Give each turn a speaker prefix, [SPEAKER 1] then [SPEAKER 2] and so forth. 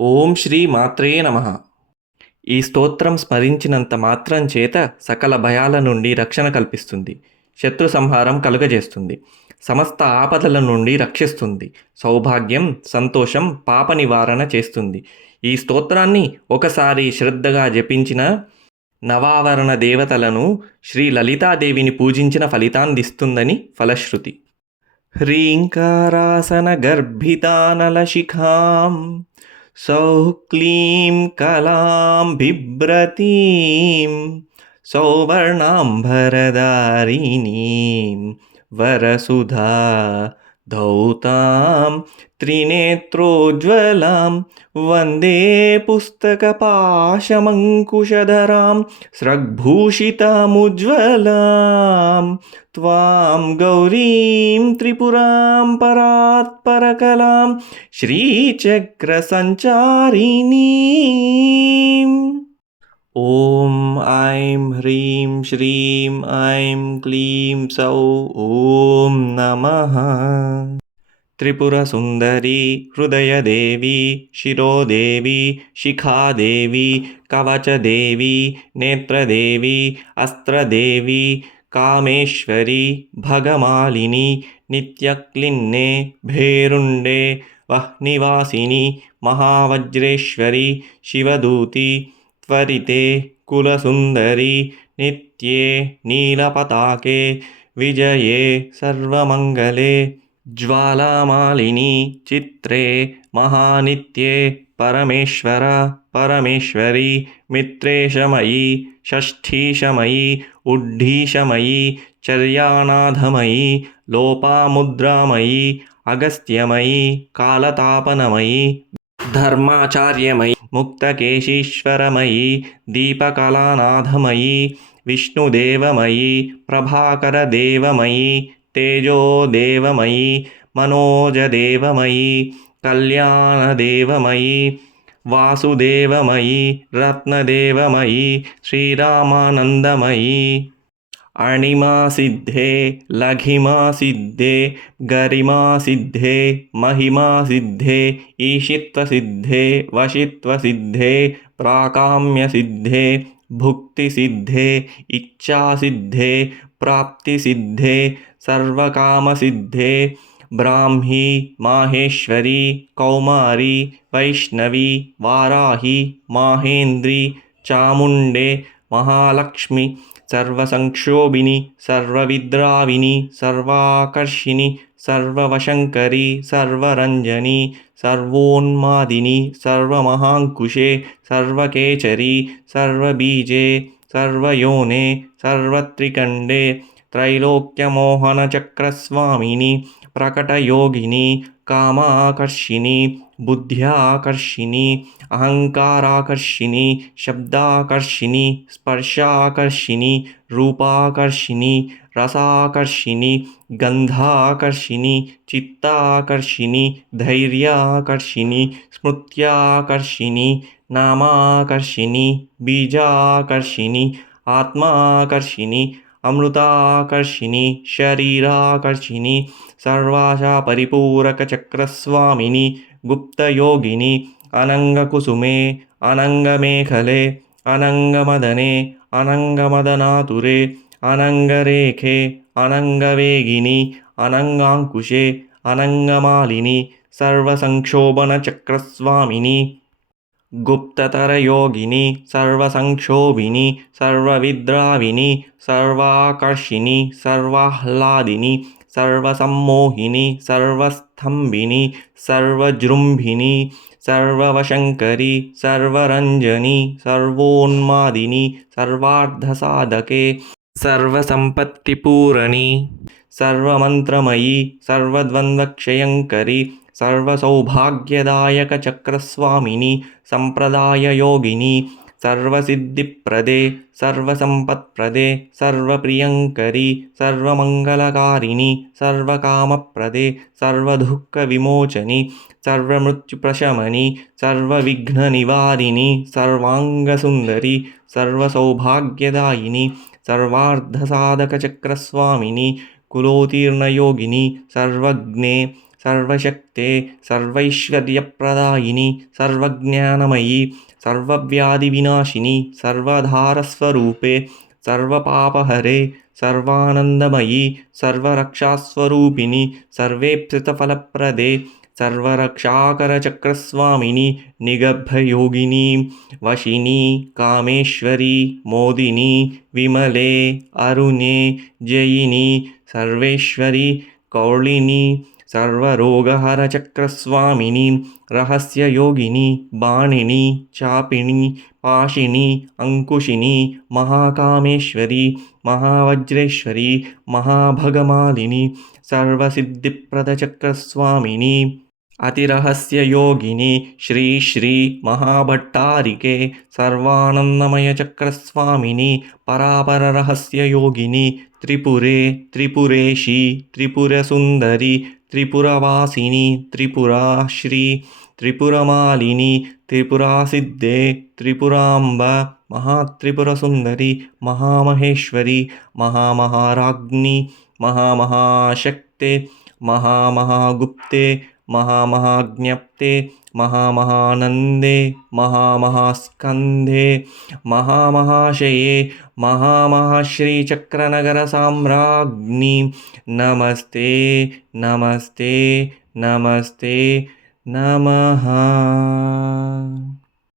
[SPEAKER 1] ఓం శ్రీ మాత్రే నమ. ఈ స్తోత్రం స్మరించినంత మాత్రం చేత సకల భయాల నుండి రక్షణ కల్పిస్తుంది శత్రు సంహారం కలుగజేస్తుంది సమస్త ఆపదల నుండి రక్షిస్తుంది సౌభాగ్యం సంతోషం పాప నివారణ చేస్తుంది. ఈ స్తోత్రాన్ని ఒకసారి శ్రద్ధగా జపించిన నవావరణ దేవతలను శ్రీ లలితాదేవిని పూజించిన ఫలితాందిస్తుందని ఫలశ్రుతి. శిఖాం सौः क्लीं कलां बिभ्रतीं सौवर्णाम्भरदारिणीं वरसुधा धौतां त्रिनेत्रोज्ज्वलां वन्दे पुस्तकपाशमङ्कुशधरां स्रग्भूषितामुज्ज्वलां। त्वां गौरीं त्रिपुरां परात्परकलां श्रीचक्रसञ्चारिणीम्। ॐ ऐं ह्रीं श्रीं ऐं क्लीं सौ ॐ नमः त्रिपुरसुन्दरी हृदयदेवी शिरोदेवी शिखादेवी कवचदेवी नेत्रदेवी अस्त्रदेवी कामेश्वरी भगमालिनी नित्यक्लिन्ने भेरुण्डे वह्निवासिनी महावज्रेश्वरी शिवदूती त्वरिते कुलसुन्दरी नित्ये नीलपताके विजये सर्वमङ्गले ज्वालामालिनी चित्रे महानित्ये परमेश्वर परमेश्वरी मित्रेशमयी षष्ठीशमयी उड्ढीशमयी चर्यानाथमयी लोपामुद्रामयी अगस्त्यमयी कालतापनमयी धर्माचार्यमयी मुक्तकेशीश्वरमयी दीपकलानाथमयी विष्णुदेवमयी प्रभाकरदेवमयी तेजोदेवमयी मनोजदेवमयी कल्याणदेवमयी वासुदेवमयी रत्नदेवमयी श्रीरामानन्दमयी। अणिमासिद्धे लघिमासिद्धे गरिमासिद्धे महिमासिद्धे ईशित्वसिद्धे वशित्वसिद्धे प्राकाम्यसिद्धे भुक्तिसिद्धे इच्छासिद्धे प्राप्तिसिद्धे सर्वकामसिद्धे ब्राह्मी माहेश्वरी कौमारी वैष्णवी वाराही माहेन्द्री चामुण्डे महालक्ष्मी सर्वसंक्षोभिनि सर्वविद्राविनि सर्वाकर्षिणि सर्ववशङ्करी सर्वरञ्जनी सर्वोन्मादिनी सर्वमहाङ्कुशे सर्वकेचरी सर्वबीजे सर्वयोने सर्वत्रिकण्डे त्रैलोक्यमोहनचक्रस्वामिनि, प्रकटयोगिनी, कामाकर्षिणी, बुद्ध्याकर्षिणी अहङ्काराकर्षिणी शब्दाकर्षिणी, स्पर्शाकर्षिणी, रूपाकर्षिणी, रसाकर्षिणी, गन्धाकर्षिणी, चित्ताकर्षिणी, धैर्याकर्षिणी, स्मृत्याकर्षिणी, नामाकर्षिणी, बीजाकर्षिणी, आत्माकर्षिणी అమృతాకర్షిణి శరీరాకర్షిణి సర్వాశ పరిపూరక చక్రస్వామిని గుప్తయోగిని అనంగకుసుమే అనంగమేఖలే అనంగమదనే అనంగమదనాతురే అనంగరేఖే అనంగవేగిని అనంగాంకుశే అనంగమాలిని సర్వసంక్షోభణ చక్రస్వామిని गुप्ततरयोगिनि सर्वसंक्षोभिनि सर्वविद्राविनि सर्वाकर्षिणि सर्वाह्लादिनि सर्वसम्मोहिनि सर्वस्थम्भिनि सर्वजृम्भिनि सर्ववशङ्करि सर्वरञ्जनि सर्वोन्मादिनि सर्वार्धसाधके सर्वसम्पत्तिपूरणी सर्वमन्त्रमयी सर्वद्वन्द्वक्षयङ्करि सर्वसौभाग्यदायकचक्रस्वामिनि सम्प्रदाययोगिनि सर्वसिद्धिप्रदे सर्वसम्पत्प्रदे सर्वप्रियङ्करि सर्वमङ्गलकारिणि सर्वकामप्रदे सर्वदुःखविमोचनि सर्वमृत्युप्रशमनि सर्वविघ्ननिवारिणि सर्वाङ्गसुन्दरि सर्वसौभाग्यदायिनि सर्वार्धसाधकचक्रस्वामिनि कुलोत्तीर्णयोगिनि सर्वज्ञे सर्वशक्ते सर्वैश्वर्यप्रदायिनि सर्वज्ञानमयि सर्वव्याधिविनाशिनि सर्वधारस्वरूपे सर्वपापहरे सर्वानन्दमयि सर्वरक्षास्वरूपिणि सर्वेप्सितफलप्रदे सर्वरक्षाकरचक्रस्वामिनि निगर्भयोगिनि वशिनि कामेश्वरि मोदिनि विमले अरुणे जयिनि सर्वेश्वरि कौलिनि ಸರ್ವರೋಗಹರಚಕ್ರಸ್ವಾಮಿನಿ ರಹಸ್ಯಯೋಗಿನಿ ಬಾಣಿನಿ ಚಾಪಿಣಿ ಪಾಶಿನಿ ಅಂಕುಶಿನಿ ಮಹಾಕಾಮೇಶ್ವರಿ ಮಹಾವಜ್ರೇಶ್ವರಿ ಮಹಾಭಗಮಾಲಿನಿ ಸರ್ವಸಿದ್ಧಿಪ್ರದಚಕ್ರಸ್ವಾಮಿನಿ ಅತಿರಹಸ್ಯ ಯೋಗಿನಿ ಶ್ರೀ ಶ್ರೀ ಮಹಾಭಟ್ಟಾರಿಕೆ ಸರ್ವಾನಂದಮಯ ಚಕ್ರಸ್ವಾಮಿನಿ ಪರಾಪರ ರಹಸ್ಯ ಯೋಗಿನಿ त्रिपुरे त्रिपुरेशि त्रिपुरसुन्दरि त्रिपुरवासिनि त्रिपुराश्री त्रिपुरमालिनि त्रिपुरासिद्धे त्रिपुराम्ब महात्रिपुरसुन्दरि महामहेश्वरि महामहाराज्ञि महामहाशक्ते महामहागुप्ते महामहाज्ञप्ते महामहानन्दे महामहास्कन्धे महामहाशये महामहाश्रीचक्रनगरसाम्राज्ञि। नमस्ते नमस्ते नमस्ते नमः।